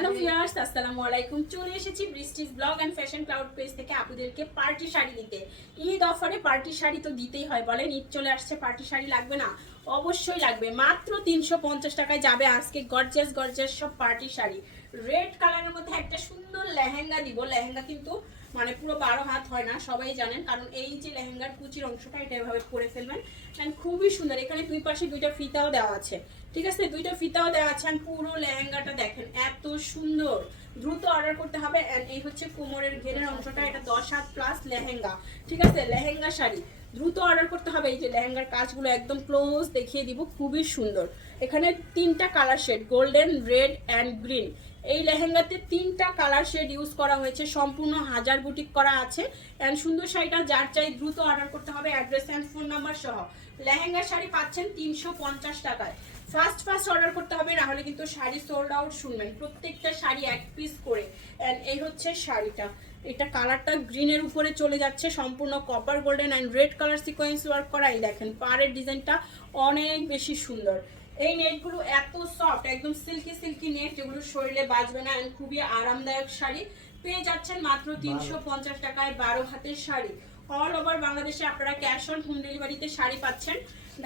Hello viewers, আসসালামু আলাইকুম। চলে এসেছি বৃষ্টিস blog and fashion cloud page থেকে আপুদেরকে পার্টি শাড়ি দিতে। ঈদ অফারে পার্টি শাড়ি তো দিতেই হয়, বলেন ঈদ চলে আসছে, পার্টি শাড়ি লাগবে না? অবশ্যই লাগবে। মাত্র 350 টাকায় যাবে আজকে গর্জিয়াস গর্জিয়াস সব পার্টি শাড়ি। রেড কালারের মধ্যে একটা সুন্দর লেহেঙ্গা দিব। লেহেঙ্গা কিন্তু মানে পুরো 12 হাত হয় না, সবাই জানেন, কারণ এই যে লেহেঙ্গার কুচির অংশটা এটা এভাবে পরে ফেলবেন। অ্যান্ড খুবই সুন্দর। এখানে দুই পাশে দুইটা ফিতাও দেওয়া আছে, ঠিক আছে, দুইটা ফিতাও দেওয়া আছে। পুরো লেহেঙ্গাটা দেখেন এত সুন্দর। দ্রুত অর্ডার করতে হবে। এন্ড এই হচ্ছে কোমরের ঘেরের অংশটা, এটা 10 হাত প্লাস লেহেঙ্গা, ঠিক আছে, লেহেঙ্গা শাড়ি। দ্রুত অর্ডার করতে হবে। এই যে লেহেঙ্গার কাজগুলো একদম ক্লোজ দেখিয়ে দিব, খুবই সুন্দর। এখানে তিনটা colour shade, golden, red and green. এই লেহেঙ্গাতে তিনটা কালার শেড ইউজ করা হয়েছে, সম্পূর্ণ হাজার বুটিক করা আছে। অ্যান্ড সুন্দর শাড়িটা যার চাই দ্রুত অর্ডার করতে হবে, অ্যাড্রেস অ্যান্ড ফোন নাম্বার সহ। লেহেঙ্গা শাড়ি পাচ্ছেন 350 টাকায়। ফার্স্ট অর্ডার করতে হবে, না হলে কিন্তু শাড়ি সোল্ড আউট। শুনবেন, প্রত্যেকটা শাড়ি এক পিস করে। অ্যান্ড এই হচ্ছে শাড়িটা, এটা কালারটা গ্রিনের উপরে চলে যাচ্ছে, সম্পূর্ণ copper golden and red colour sequence work করা। এই দেখেন পাড়ের ডিজাইনটা অনেক বেশি সুন্দর। এই নেটগুলো এত সফট, একদম সিল্কি সিল্কি নেট, যেগুলো শরীরে বাজবে না। অ্যান্ড খুবই আরামদায়ক শাড়ি পেয়ে যাচ্ছেন মাত্র 350 টাকায়। 12 হাতের শাড়ি, অল ওভার বাংলাদেশে আপনারা ক্যাশ অন হোম ডেলিভারিতে শাড়ি পাচ্ছেন।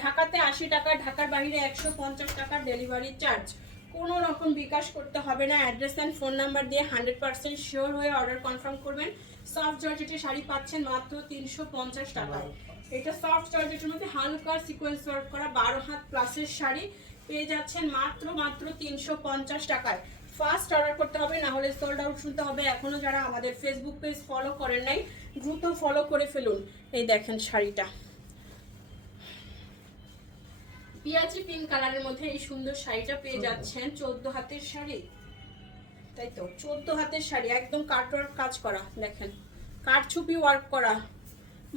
ঢাকাতে 80 টাকা, ঢাকার বাইরে 150 টাকার ডেলিভারি চার্জ। কোনো রকম বিকাশ করতে হবে না। অ্যাড্রেস অ্যান্ড ফোন নাম্বার দিয়ে 100% শিওর হয়ে অর্ডার কনফার্ম করবেন। সফট জর্জেটের শাড়ি পাচ্ছেন মাত্র 350 টাকায়। এটা সফট জর্জেটের মধ্যে হালকা সিকোয়েন্স ওয়ার্ক করা 12 হাত প্লাসের শাড়ি পেয়ে যাচ্ছেন মাত্র 350 টাকায়। ফার্স্ট অর্ডার করতে হবে, না হলে সোল্ড আউট শুনতে হবে। এখনো যারা আমাদের ফেসবুক পেজ ফলো করেন নাই, দ্রুত ফলো করে ফেলুন। এই দেখেন শাড়িটা পিয়াজি পিঙ্ক কালারের মধ্যে এই সুন্দর শাড়িটা পেয়ে যাচ্ছেন। 14 হাতের শাড়ি, তাই তো 14 হাতের শাড়ি, একদম কাটওয়ার্ক কাজ করা, দেখেন কাটছুপি ওয়ার্ক করা।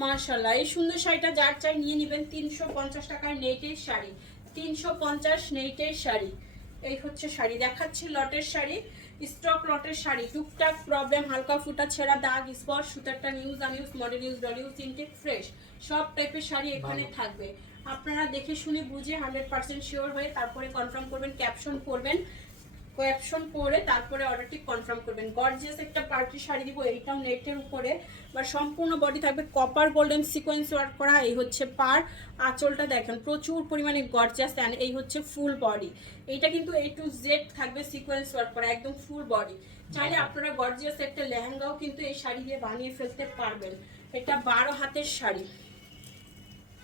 মাশাআল্লাহ, এই সুন্দর শাড়িটা যার চাই নিয়ে নেবেন। 350 টাকায় নেটের শাড়ি, 350 নেটের শাড়ি। এই হচ্ছে শাড়ি দেখাচ্ছি, লটের শাড়ি, স্টক লটের শাড়ি। টুকটাক প্রবলেম, হালকা ফুটা, ছেঁড়া, দাগ, স্পট, সুতারটা নিউজ unused, model use, doll use, intact, fresh, সব টাইপের শাড়ি এখানে থাকবে। আপনারা দেখে শুনে বুঝে 100% শিওর হয়ে তারপরে কনফার্ম করবেন, ক্যাপশন করবেন, ক্যাপশন পরে তারপরে অর্ডারটি কনফার্ম করবেন। গর্জিয়াস একটা পার্টি শাড়ি দিব, এইটাও নেটের উপরে, বা সম্পূর্ণ বডি থাকবে কপার গোল্ডেন সিকোয়েন্স ওয়ার্ক করা। এই হচ্ছে পার, আঁচলটা দেখেন প্রচুর পরিমাণে গর্জিয়াস। অ্যান্ড এই হচ্ছে ফুল বডি, এইটা কিন্তু A to Z থাকবে সিকোয়েন্স ওয়ার্ক করা, একদম ফুল বডি। চাইলে আপনারা গর্জিয়াস একটা লেহেঙ্গাও কিন্তু এই শাড়ি দিয়ে বানিয়ে ফেলতে পারবেন। এটা 12 হাতের শাড়ি,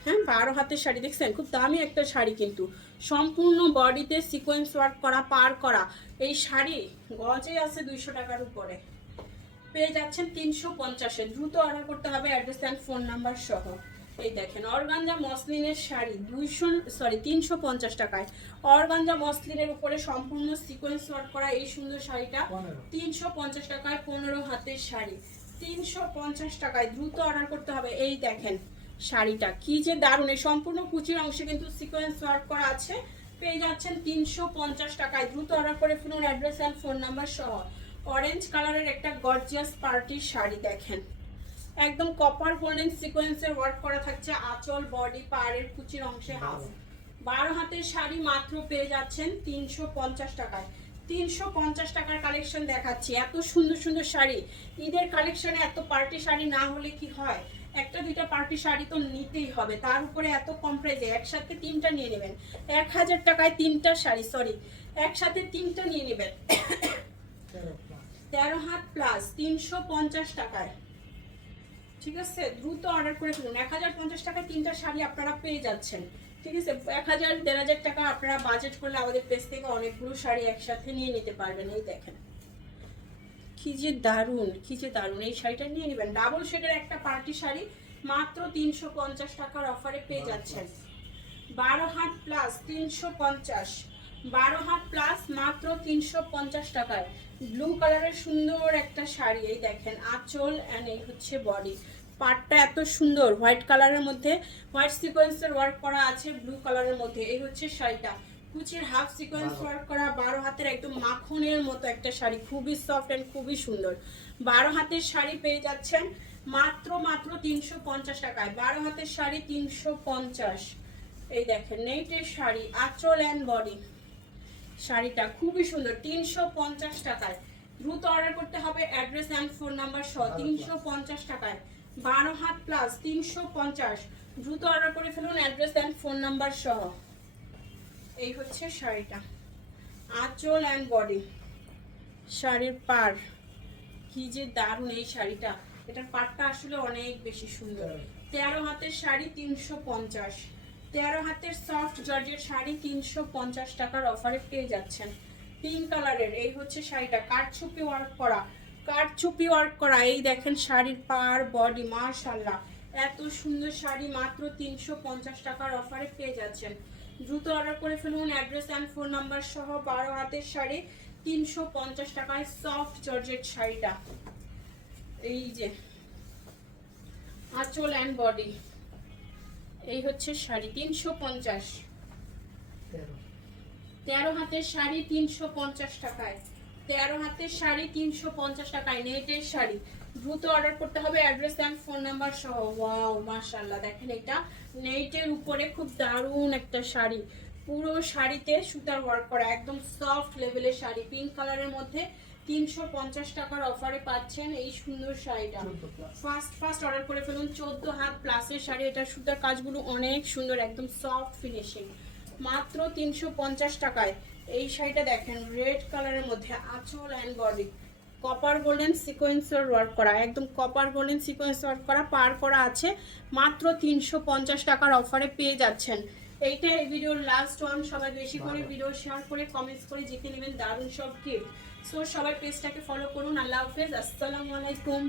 হ্যাঁ 12 হাতের শাড়ি। দেখছেন খুব দামি একটা শাড়ি, কিন্তু সম্পূর্ণ বডিতে সিকোয়েন্স ওয়ার্ক করা, পার করা। এই শাড়ি গজে আছে 200 টাকার উপরে, পেয়ে যাচ্ছেন 350-এ। দ্রুত অর্ডার করতে হবে, অ্যাড্রেস অ্যান্ড ফোন নাম্বার সহ। এই দেখেন অর্গানজা মসলিনের শাড়ি 350 টাকায়। অর্গানজা মসলিনের উপরে সম্পূর্ণ সিকোয়েন্স ওয়ার্ক করা এই সুন্দর শাড়িটা 350 টাকায়। 15 হাতের শাড়ি 350 টাকায়। দ্রুত অর্ডার করতে হবে। এই দেখেন শাড়িটা কি যে দারুণ, এই সম্পূর্ণ কুচির অংশে কিন্তু সিকোয়েন্স ওয়ার্ক করা আছে, পেয়ে যাচ্ছেন 350 টাকায়। দ্রুত অর্ডার করে ফেলুন, অ্যাড্রেস অ্যান্ড ফোন নাম্বার সহ। অরেঞ্জ কালারের একটা গর্জিয়াস পার্টির শাড়ি দেখেন, একদম কপার গোল্ডেন সিকোয়েন্সের ওয়ার্ক করা থাকছে, আঁচল, বডি, পাড়ের কুচির অংশে হাফ। 12 হাতের শাড়ি মাত্র পেয়ে যাচ্ছেন 350 টাকায়। 350 টাকার কালেকশন দেখাচ্ছি, এত সুন্দর সুন্দর শাড়ি। ঈদের কালেকশনে এত পার্টি শাড়ি না হলে কি হয়, একটা দুইটা পার্টি শাড়ি তো নিতেই হবে, তার উপরে এত কম প্রাইসে একসাথে তিনটা নিয়ে নেবেন। 1000 টাকায় তিনটা শাড়ি, সরি একসাথে তিনটা নিয়ে নেবেন। 13 হাত প্লাস 350 টাকায়, ঠিক আছে। দ্রুত অর্ডার করে ফেলুন। 1050 টাকায় তিনটা শাড়ি আপনারা পেয়ে যাচ্ছেন, ঠিক আছে। 1000-1500 টাকা আপনারা বাজেট করলে আমাদের পেজ থেকে অনেকগুলো শাড়ি একসাথে নিয়ে নিতে পারবেন। এই দেখেন কি যে দারুণ, কি যে দারুণ, এই শাড়িটা নিয়ে নেবেন। ডাবল শেডের একটা পার্টি শাড়ি মাত্র 350 টাকার অফারে পেয়ে যাচ্ছেন। 12 হাত প্লাস 350, 12 হাত প্লাস মাত্র 350 টাকায়। ব্লু কালারের সুন্দর একটা শাড়ি, এই দেখেন আঁচল অ্যান্ড এই হচ্ছে বডি। পাটটা এত সুন্দর, হোয়াইট কালারের মধ্যে হোয়াইট সিকোয়েন্সের ওয়ার্ক করা আছে ব্লু কালারের মধ্যে। এই হচ্ছে শাড়িটা, কুচির হাফ সিকোয়েন্স ওয়ার্ক করা, 12 হাতের একদম মাখনের মতো একটা শাড়ি, খুবই সফট অ্যান্ড খুবই সুন্দর। 12 হাতের শাড়ি পেয়ে যাচ্ছেন মাত্র 350 টাকায়। 12 হাতের শাড়ি 350। এই দেখেন নেটের শাড়ি, আঁচল অ্যান্ড বডি। শাড়িটা খুবই সুন্দর 350 টাকায়। দ্রুত অর্ডার করতে হবে, অ্যাড্রেস এন্ড ফোন নাম্বার সহ। 350 টাকায় 12 হাত প্লাস 350। দ্রুত অর্ডার করে ফেলুন, অ্যাড্রেস এন্ড ফোন নাম্বার সহ। এই হচ্ছে শাড়িটা, আঁচল অ্যান্ড বডি, শাড়ির পাড় কি যে দারুণ এই শাড়িটা। এটার পাড়টা আসলে অনেক বেশি সুন্দর। 13 হাতের শাড়ি 350। 13 হাতের সফট জর্জের শাড়ি 350 টাকার অফারে পেয়ে যাচ্ছেন। পিঙ্ক কালারের এই হচ্ছে শাড়িটা, কাঠছুপি ওয়ার্ক করা, কাঠছুপি ওয়ার্ক করা। এই দেখেন শাড়ির পাড় বডি, মাশাআল্লাহ এত সুন্দর শাড়ি মাত্র 350 টাকার অফারে পেয়ে যাচ্ছেন। দ্রুত অর্ডার করে ফেলুন, অ্যাড্রেস অ্যান্ড ফোন নাম্বার সহ। 12 হাতের শাড়ি 350 টাকায় সফট জর্জেট শাড়িটা। এই যে আঁচল অ্যান্ড বডি, এই হচ্ছে শাড়ি 350। 13 হাতের শাড়ি 350 টাকায়। 13 হাতের শাড়ি 350 টাকায়, নেটের শাড়ি। দ্রুত অর্ডার করতে হবে, অ্যাড্রেস অ্যান্ড ফোন নাম্বার সহ। ওয়াও মাশাআল্লাহ, দেখেন এটা নেটের উপরে খুব দারুণ একটা শাড়ি। পুরো শাড়িতে সুতার ওয়ার্ক করা, একদম সফট লেভেলের শাড়ি। পিঙ্ক কালারের মধ্যে 350 টাকার অফারে পাচ্ছেন এই সুন্দর শাড়িটা। ফার্স্ট অর্ডার করে ফেলুন। 14 হাত প্লাসের শাড়ি, এটা সুতার কাজগুলো অনেক সুন্দর, একদম সফট ফিনিশিং, মাত্র 350 টাকায়। এই শাড়িটা দেখেন রেড কালারের মধ্যে, আঁচল অ্যান্ড বডি, কপার গোল্ডেন সিকোয়েন্সের ওয়ার্ক করা, একদম কপার গোল্ডেন সিকোয়েন্স ওয়ার্ক করা, পার করা আছে। মাত্র 350 টাকার অফারে পেয়ে যাচ্ছেন। এইটা এই ভিডিওর লাস্ট ওয়ান। সবাই বেশি করে ভিডিও শেয়ার করে কমেন্টস করে জিতে নেবেন দারুণ সব গিফট। সো সবাই পেজটাকে ফলো করুন। আল্লাহ হাফেজ, আসসালামু আলাইকুম।